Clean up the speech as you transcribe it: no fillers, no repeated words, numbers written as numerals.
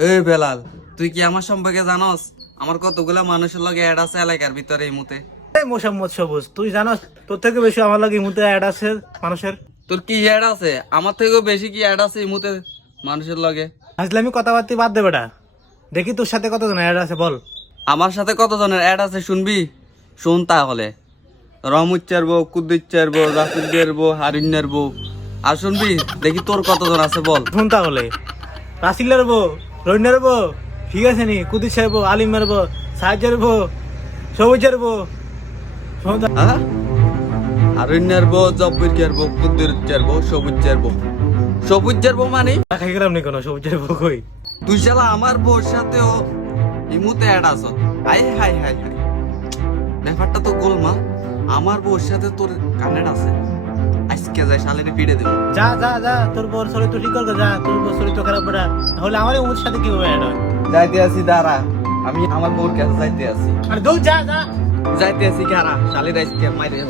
এই বেলাল, তুই কি আমার সম্পর্কে জানোস? আমার কতগুলা মানুষের লগে অ্যাড আছে এলাকার ভিতরে এই মুতে। এই মোসাম্মদ সবুজ, তুই জানাস তোর থেকে বেশি আমার লাগে মুতে অ্যাড আছে মানুষের। তোর কি অ্যাড আছে? আমার থেকেও বেশি কি অ্যাড আছে এই মুতে মানুষের লগে? আসলে আমি কথাবার্তা বাদ দে বেটা, দেখি তোর সাথে কতজন অ্যাড আছে বল। আমার সাথে কতজনের অ্যাড আছে শুনবি? শুন তাহলে। রমুচ্চার বউ, কুদ্দুচ্চার বউ, রাফিদের বউ, হারিন্যার বউ। আর শুনবি, দেখি তোর কতজন আছে বল। শুন তাহলে, রাসিলের বউ, রইনের বউ, ঠিক আছে নি, কুদিসের বউ, আলিমের বউ, সাহায্যের বউ, সবুজের বউ। শোন তা- হ্যাঁ, হারিন্যার বউ, জব্বির বউ, কুদ্দুচ্চার বউ, সবুজের বউ। সবুজের বউ মানে খাই গেলাম নি কোনো সবুজের বউ কই? তুই শালা আমার বউর সাথেও ইমুতে অ্যাড আছ। হাই হাই হাই হাই, ব্যাপারটা তো গোলমাল। আমার বউর সাথে তোর কানেক্ট আছে। আজকে যাই শালের পিড়ে দেবো। যা যা যা, তোর বউর চরিত্র ঠিক কর, যা, তোর বউর চরিত্র খারাপ বেটা, তাহলে আমার ওর সাথে কিভাবে অ্যাড হয়? যাইতে আছি দাঁড়া, আমি আমার বউর কাছে যাইতে আছি। আরে দৌড়, যা যা। যাইতে আছি কারা শালের আজকে মাইরে